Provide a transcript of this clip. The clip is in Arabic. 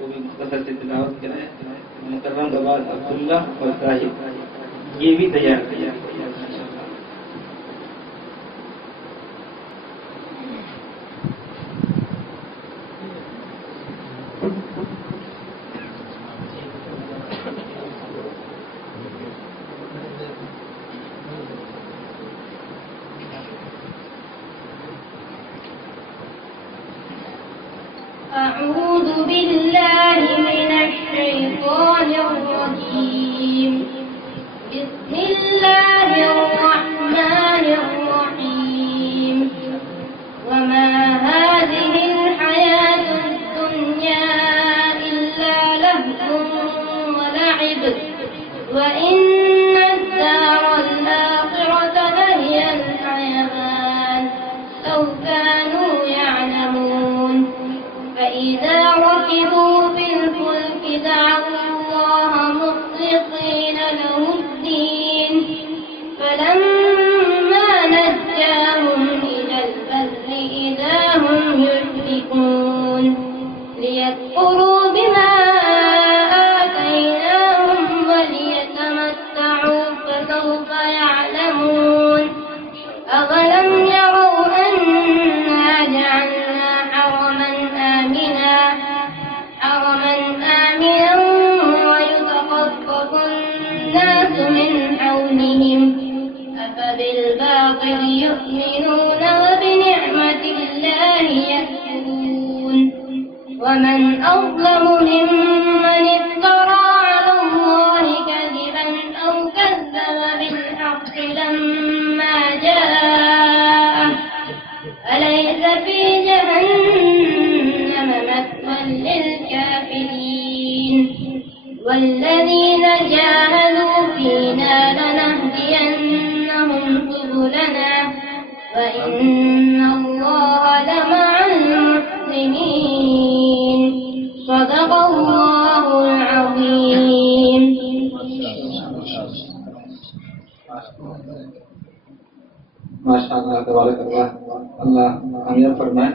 वो भी मुख्तसर से तिलावत कराएं। मुकर्रम गवाज अब्दुल्ला और साहिब ये भी तैयार किया। أعوذ بالله من الشيطان الرجيم. بسم الله الرحمن الرحيم. وما هذه الحياة الدنيا إلا لهو ولعب وإن الدار الآخرة لهي الحيوان لو كانوا يعلمون. فإذا ركبوا في الفلك دعوا الله مخلصين له الدين فلما نجاهم إلى البر إذا هم يشركون. ليكفروا بما آتيناهم وليتمتعوا فسوف يعلمون. أولم يروا أنا جعلنا حرما آمنا ويتخطف الناس من حولهم أفبالباطل يؤمنون وبنعمة الله يكفرون. ومن أظلم ممن افترى على الله كذبا أو كذب بالحق لما جاءه. أليس في جهنم مثوى للكافرين. والذين جاهدوا فينا لنهدينهم سبلنا وإن الله لمع المحسنين. صدق الله العظيم. माशाअल्लाह तबारक अल्लाह। अल्लाह कामयाब फरमाए।